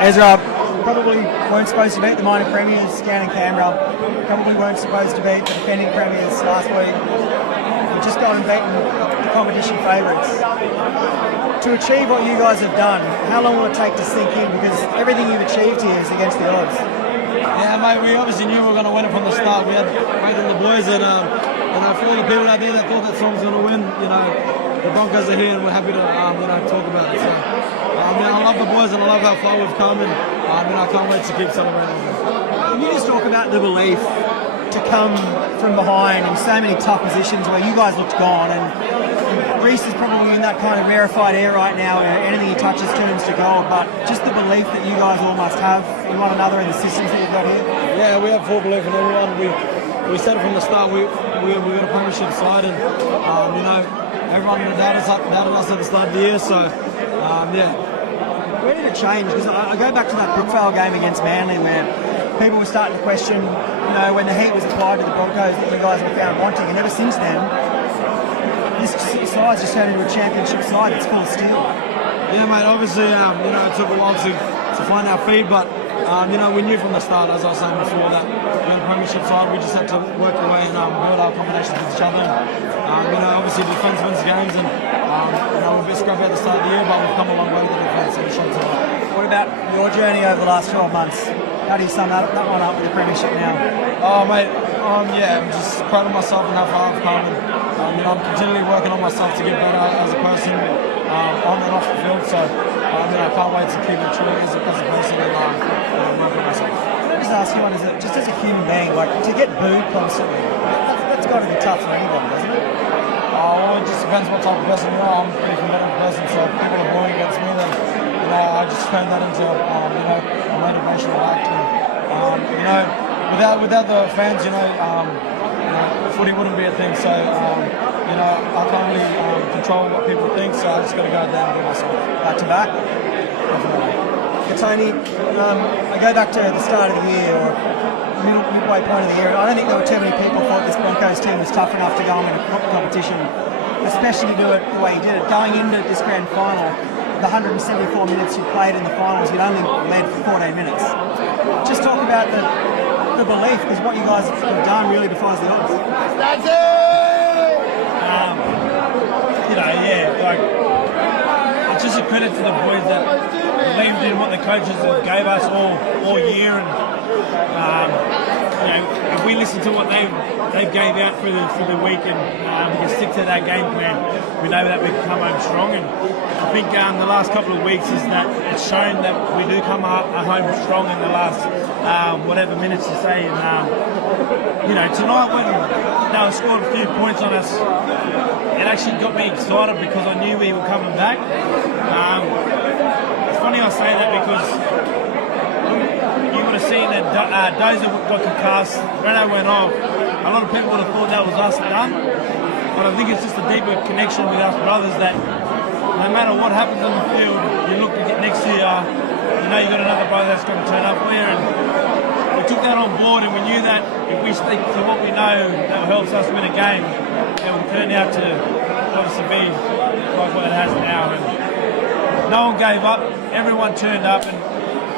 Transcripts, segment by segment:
Ezra, probably weren't supposed to beat the minor premiers down in Canberra. Probably weren't supposed to beat the defending premiers last week. You've just gone and beaten the competition favourites. To achieve what you guys have done, how long will it take to sink in? Because everything you've achieved here is against the odds. Yeah, mate, we obviously knew we were going to win it from the start. We had faith in the boys, and for all the people out there that thought that Storm's going to win, the Broncos are here, and we're happy to talk about it. So, I love the boys, and I love how far we've come, and I can't wait to keep celebrating. Can you just talk about the belief to come from behind in so many tough positions where you guys looked gone, and Reece is probably in that kind of rarefied air right now where anything he touches turns to gold, but just the belief that you guys all must have in one another and the systems that you've got here? Yeah, we have full belief in everyone. We said it from the start, we're a Premiership side, and everyone doubted us at the start of the year, so yeah. Where did it change? Because I go back to that Brookvale game against Manly where people were starting to question, when the heat was applied to the Broncos that you guys were found wanting, and ever since then, this side's just turned into a championship side. It's full of steel. Yeah, mate. Obviously, it took a while to find our feet, but we knew from the start, as I was saying before, that we're a Premiership side. We just had to work away and build our combinations with each other. Obviously, defence wins games, and we're a bit scrappy at the start of the year, but we've come a long way with the defence and shown tonight. What about your journey over the last 12 months? How do you sum that one up with the Premiership now? Oh, mate. I'm just proud of myself and how far I've come. And, I'm continually working on myself to get better as a person on and off the field. So, I can't wait to keep it true as a person and work on myself. Can I just ask you one, just as a human being, to get booed constantly, that's got to be tough for anybody, doesn't it? Oh, well, it just depends what type of person you are. I'm a pretty competitive person, so if people are booing against me, then I just turn that into a motivational act. And, without the fans, footy wouldn't be a thing. So, I can't really control what people think. So I just got to go out there and do myself. Back to back. Definitely. Tony, I go back to the start of the year or midway point of the year. I don't think there were too many people thought this Broncos team was tough enough to go and win a competition, especially do it the way he did it. Going into this grand final, the 174 minutes you played in the finals, you'd only led for 14 minutes. Just talk about the belief, because what you guys have done really defies the odds. That's it! It's just a credit to the boys that believed in what the coaches gave us all year, and if we listen to what they gave out for the week, and we can stick to that game plan, we know that we can come home strong. And I think the last couple of weeks is that it's shown that we do come home strong in the last whatever minutes to say. And tonight when they scored a few points on us, it actually got me excited because I knew we were coming back. It's funny I say that because you would have seen that Dozer got concussed, Renault went off. A lot of people would have thought that was us done, but I think it's just a deeper connection with us brothers that no matter what happens on the field, you look next to you, you got another brother that's going to turn up for you. And we took that on board, and we knew that if we stick to what we know that helps us win a game, it will turn out to obviously be like what it has now. And no one gave up, everyone turned up, and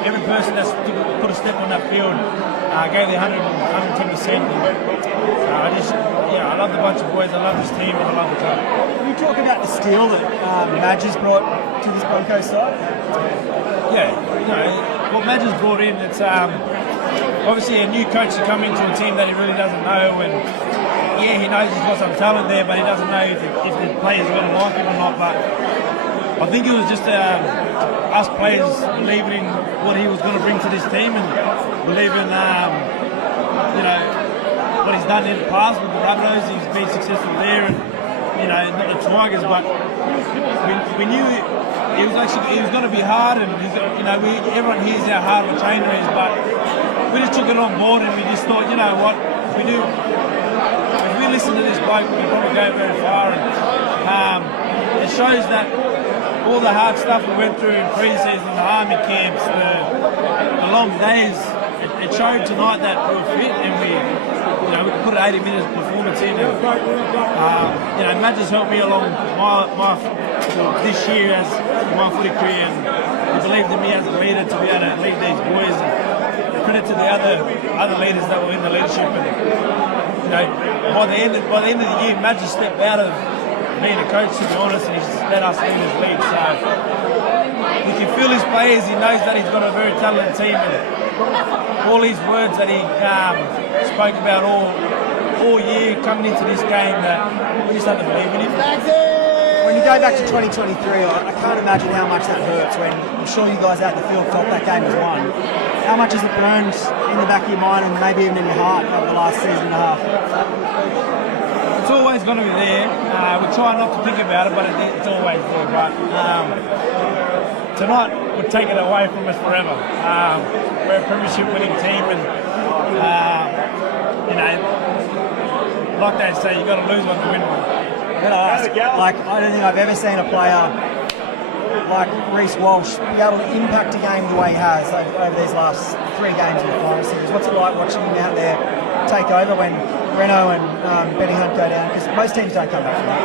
every person that's put a step on that field gave their 110%. I love the bunch of boys, I love this team, and I love the club. Can you talk about the steel that Madge has brought to this Broncos side? Yeah, what Madge has brought in, it's obviously a new coach to come into a team that he really doesn't know, and he knows he's got some talent there, but he doesn't know if the players are going to like him or not. But I think it was just us players believing in what he was going to bring to this team, and believing what he's done in the past with the Rabbitohs. He's been successful there, and not the Tigers, but we knew it was going to be hard, and everyone hears how hard of a trainer is, but we just took it on board, and we just thought, what, if we listen to this bloke, we can probably go very far. And it shows that all the hard stuff we went through in pre-season, the army camps, the long days, it showed tonight that we were fit, and we could put an 80 minutes performance in. And Matt has helped me along this year as my footy career, and he believed in me as a leader to be able to lead these boys. And credit to the other leaders that were in the leadership. And you know, by the end of the year, Matt just stepped out of being a coach, to be honest, and he's let us lead his league. So you can feel his players. He knows that he's got a very talented team, and all his words that he spoke about all year coming into this game, that we just have to believe in him. When you go back to 2023, I can't imagine how much that hurts when I'm sure you guys out in the field felt that game was won. How much has it burned in the back of your mind and maybe even in your heart over the last season and a half? It's always going to be there. We try not to think about it, but it's always there. But tonight would take it away from us forever. We're a Premiership winning team, and you know, like they say, you got to lose one to win one. I'm going to ask, like, I don't think I've ever seen a player like Reece Walsh be able to impact a game the way he has over these last 3 games in the final series. What's it like watching him out there take over when Renault and Benny Hunt go down? Because most teams don't come back from that.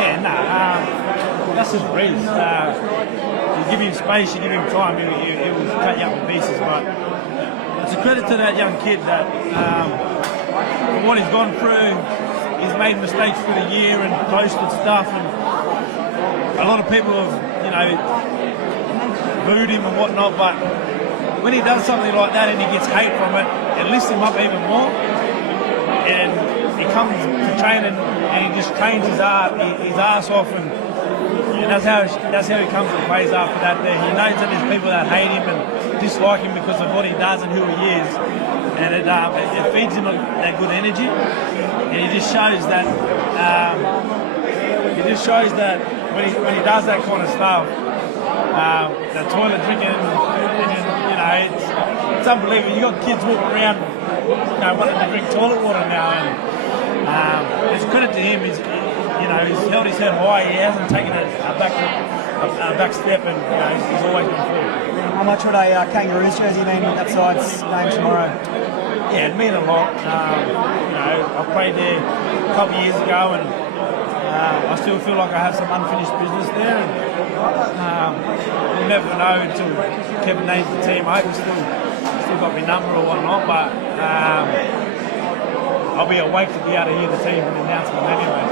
Yeah, that's just Reece. You give him space, you give him time, he will cut you up in pieces. But it's a credit to that young kid that for what he's gone through. He's made mistakes through the year and coasted stuff, and a lot of people have, you know, booed him and whatnot, but when he does something like that and he gets hate from it, it lifts him up even more, and he comes to training and he just trains his ass off, and that's how he comes and plays after that. He knows that there's people that hate him and dislike him because of what he does and who he is, and it feeds him that good energy. And he just shows that when he does that kind of stuff, the toilet drinking, and you know, it's unbelievable. You got kids walking around, you know, wanting to drink toilet water now, and it's credit to him. He's held his head high. He hasn't taken a back step, and you know, he's always been forward. How much would a Kangaroos jersey mean that side's game tomorrow? Yeah, it meant a lot. You know, I played there a couple of years ago, and I still feel like I have some unfinished business there. And you'll never know until Kevin names the team. I hope he's still got my number or whatnot, but I'll be awake to be able to hear the team announcement anyway.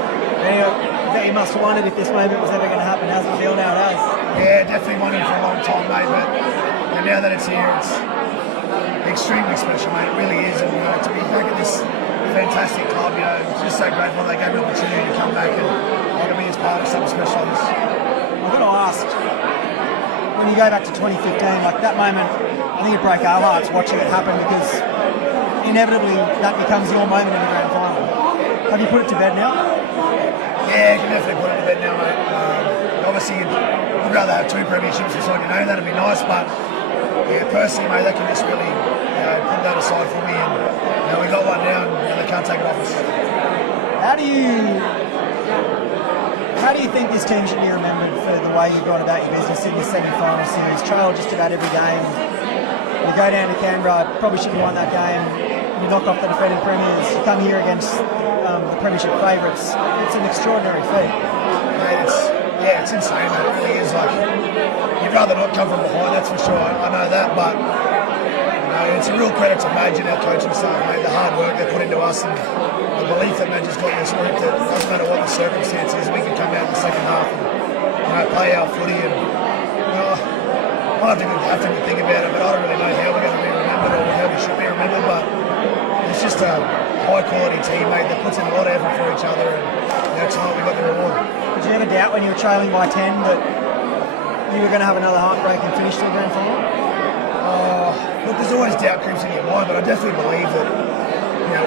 Yeah, you must have wondered if this moment was ever going to happen. How's it feel now? It has. Yeah, definitely wondered for a long time, mate. But now that it's here, it's extremely special, mate. It really is, and to be back at this fantastic club, you know, it's just so grateful they gave me the opportunity to come back and to be as part of something special like this. I'm going to ask, when you go back to 2015, like that moment, I think it broke our hearts watching it happen, because inevitably that becomes your moment in the grand final. Have you put it to bed now? Yeah, you can definitely put it to bed now, mate. Obviously, I'd rather have 2 premierships beside me, that'd be nice, but yeah, personally, mate, they can just really put that aside for me, and we got one now, and they can't take it off us. How do you think this team should be remembered for the way you've gone about your business in the semi-final series? Trail just about every game. You go down to Canberra, probably should have won that game. You knock off the defending premiers. You come here against the Premiership favourites. It's an extraordinary feat. Mate, it's insane, mate. It really is. Like, you'd rather not come from behind, that's for sure. I know that, but it's a real credit to Madge and our coaching staff, mate. The hard work they put into us, and the belief that Madge has got in this group that it doesn't matter what the circumstances, we can come out in the second half and play our footy. And I don't even have to think about it, but I don't really know how we're going to be remembered or how we should be remembered. But it's just a high quality team, mate, that puts in a lot of effort for each other, and tonight we got the reward. Did you ever doubt when you were trailing by 10 that you were going to have another heartbreaking finish to the grand final? Look, there's always doubt creeps in your mind, but I definitely believe that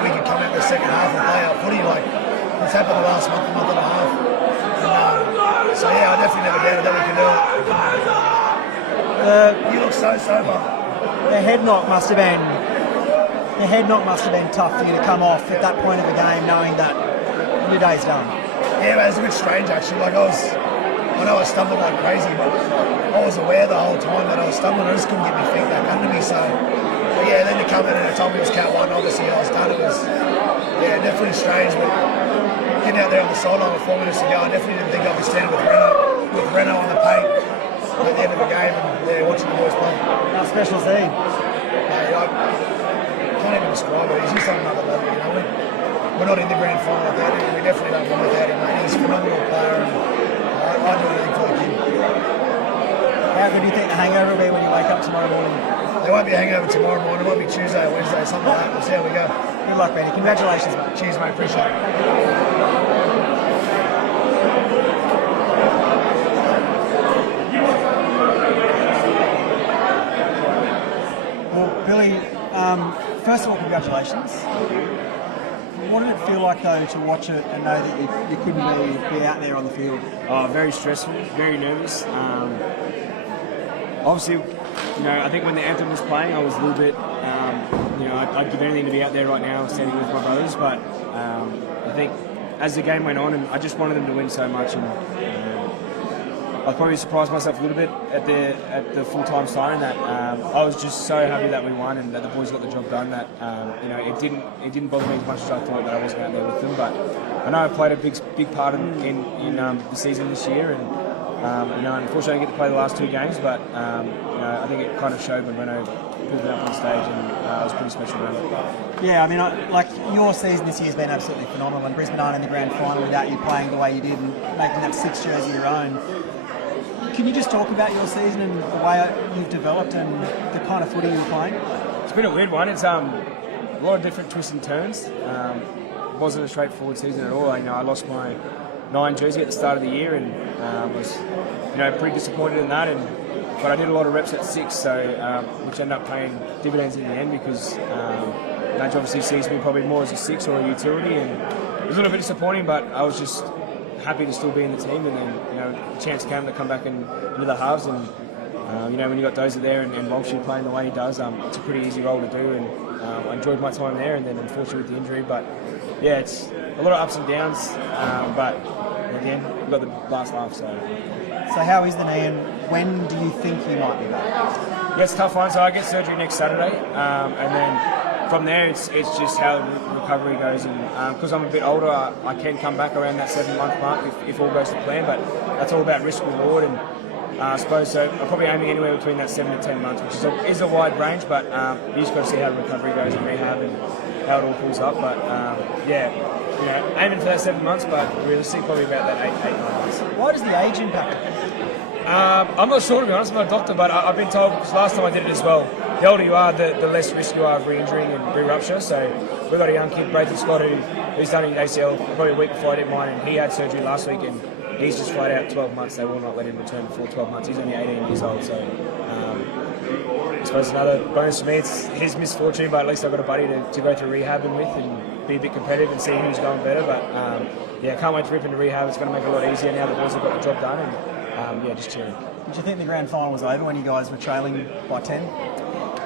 we can come out in the second half and play our footy like it's happened the last month and a half. And, so yeah, I definitely never doubted that we could do it. You look so sober. The head knock must have been tough for you to come off at that point of the game, knowing that your day's done. Yeah, it was a bit strange actually. Like I know I stumbled like crazy, but I was aware the whole time that I was stumbling. I just couldn't get my feet back under me. So yeah, then to come in and they told me it was count 1, obviously I was done. It was definitely strange, but getting out there on the sideline with 4 minutes to go, I definitely didn't think I'd be standing with Renault on the paint at the end of the game and watching the boys play. How special is he? I can't even describe it. He's just on another level. You know, we're not in the grand final without him, and we definitely don't win without him. Mate. He's a phenomenal player, and I do anything for the kid. How good do you think the hangover will be when you wake up tomorrow morning? There won't be a hangover tomorrow morning. It might be Tuesday or Wednesday, something like that. We'll see how we go. Good luck, Benny. Congratulations, mate. Cheers, mate. Appreciate it. Billy, first of all, congratulations. What did it feel like, though, to watch it and know that you couldn't be out there on the field? Oh, very stressful, very nervous. Obviously, I think when the anthem was playing, I was a little bit, I'd give anything to be out there right now standing with my brothers, but I think as the game went on, and I just wanted them to win so much, and I probably surprised myself a little bit at the full-time signing that I was just so happy that we won and that the boys got the job done. That it didn't bother me as much as I thought that I wasn't out there with them. But I know I played a big part in the season this year, and unfortunately I didn't get to play the last 2 games. But I think it kind of showed when Renault pulled it up on the stage, and it was pretty special moment. Yeah, I mean, your season this year has been absolutely phenomenal, and Brisbane aren't in the grand final without you playing the way you did and making that 6th jersey your own. Can you just talk about your season and the way you've developed and the kind of footy you were playing? It's been a weird one. It's a lot of different twists and turns. It wasn't a straightforward season at all. I lost my 9 jersey at the start of the year and was pretty disappointed in that. But I did a lot of reps at 6, so which ended up paying dividends in the end because Madge obviously sees me probably more as a 6 or a utility, and it was a little bit disappointing. But I was just happy to still be in the team, and then the chance came to come back into the halves, and when you got Dozer there and Walsh playing the way he does, it's a pretty easy role to do, and I enjoyed my time there. And then unfortunately with the injury, but yeah, it's a lot of ups and downs, but at the end we got the last laugh. So how is the knee, and when do you think you might be back? Yeah, it's a tough one. So I get surgery next Saturday, and then from there it's just how the recovery goes, and because I'm a bit older, I can come back around that 7-month mark if all goes to plan, but that's all about risk reward, and I suppose so. I'm probably aiming anywhere between that 7 to 10 months, which is a wide range, but you just got to see how the recovery goes in rehab and how it all pulls up. But aiming for that 7 months, but realistically probably about that 8 9 months. Why does the age impact it? I'm not sure, to be honest. I'm not a doctor, but I've been told, because last time I did it as well, the older you are, the less risk you are of re-injuring and re-rupture. So we've got a young kid, Braden Scott, who's done his ACL probably a week before I did mine, and he had surgery last week, and he's just flat out 12 months. They will not let him return before 12 months. He's only 18 years old, so I suppose another bonus for me. It's his misfortune, but at least I've got a buddy to go through rehabbing with and be a bit competitive and see who's going better. But can't wait to rip into rehab. It's going to make it a lot easier now that the boys have got the job done, and just cheering. Did you think the grand final was over when you guys were trailing by 10?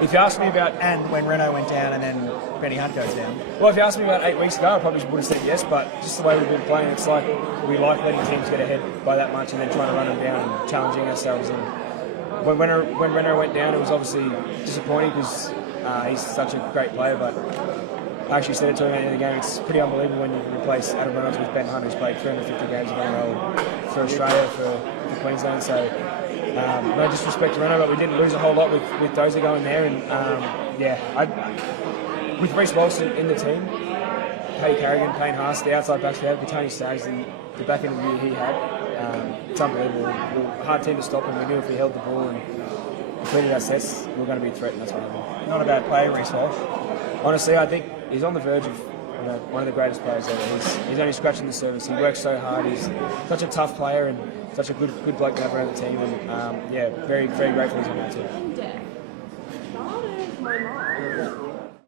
If you asked me about... And when Renault went down and then Benny Hunt goes down? Well, if you asked me about 8 weeks ago, I probably would have said yes, but just the way we've been playing, it's like we like letting teams get ahead by that much and then trying to run them down and challenging ourselves. And when Renault went down, it was obviously disappointing because he's such a great player, but I actually said it to him at the end of the game, it's pretty unbelievable when you replace Adam Reynolds with Ben Hunt, who's played 350 games in a row for Australia, for Queensland. So no disrespect to Renault, but we didn't lose a whole lot with Dozer going there. And with Reece Walsh in the team, Cody Kaye, Payne Haas, the outside backs we have, with Tony Staggs, the back end of the year he had, it's unbelievable. We're a hard team to stop, and we knew if we held the ball and completed our sets, we were going to be a threat, and that's what happened. Not a bad player, Reece Walsh. Honestly, I think he's on the verge of one of the greatest players ever. He's only scratching the surface. He works so hard. He's such a tough player and such a good bloke to have around the team. And very, very grateful he's on that team.